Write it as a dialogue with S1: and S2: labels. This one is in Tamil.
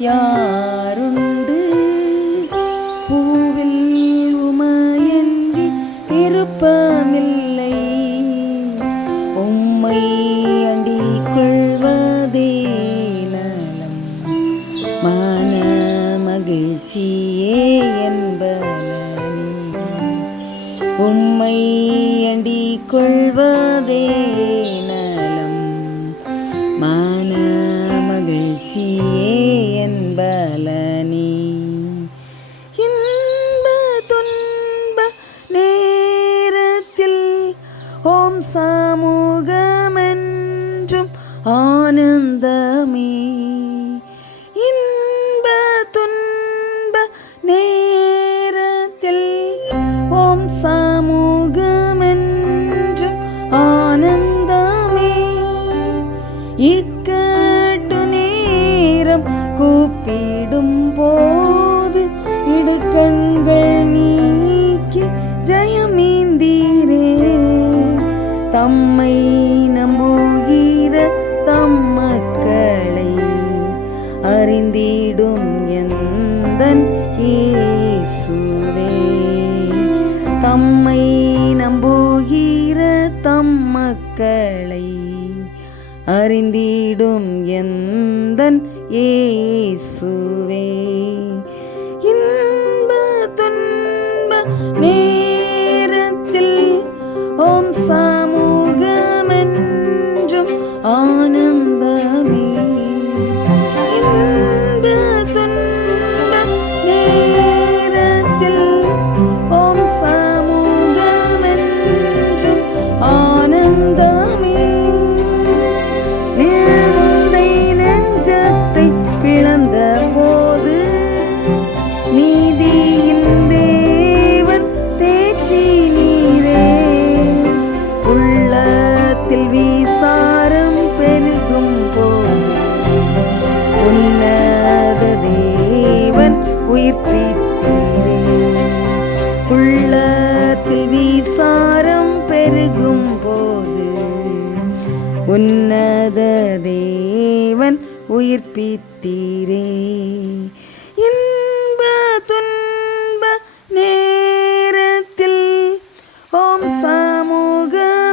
S1: யாருண்டு? பூவில் உமையன்றி இருப்பமில்லை உம்மை அண்டிக் கொள்வதே நலம். மன மகிழ்ச்சியே என்பலனே உம்மை அண்டிக் கொள்வதே நலம். மன மகிழ்ச்சியே சமூகமென்றும் ஆனந்தமே. இன்ப துன்ப நேரத்தில் ஓம் சமூகமென்றும் ஆனந்தமே. இக்கட்டு நேரம் கூப்பிடும் போது இடுக்கண்கள் தம்மை நம்புகிற தம் மக்களை அறிந்திடும் எந்தன் இயேசுவே. தம்மை நம்புகிற தம் மக்களை அறிந்திடும் எந்தன் ஏசுவே உயிர்ப்பித்தீரே. உள்ளத்தில் விசாரம் பெருகும் உன்னத தேவன் உயிர்ப்பித்தீரே. இன்ப துன்ப நேரத்தில் ஓம் சமூகமென்றும்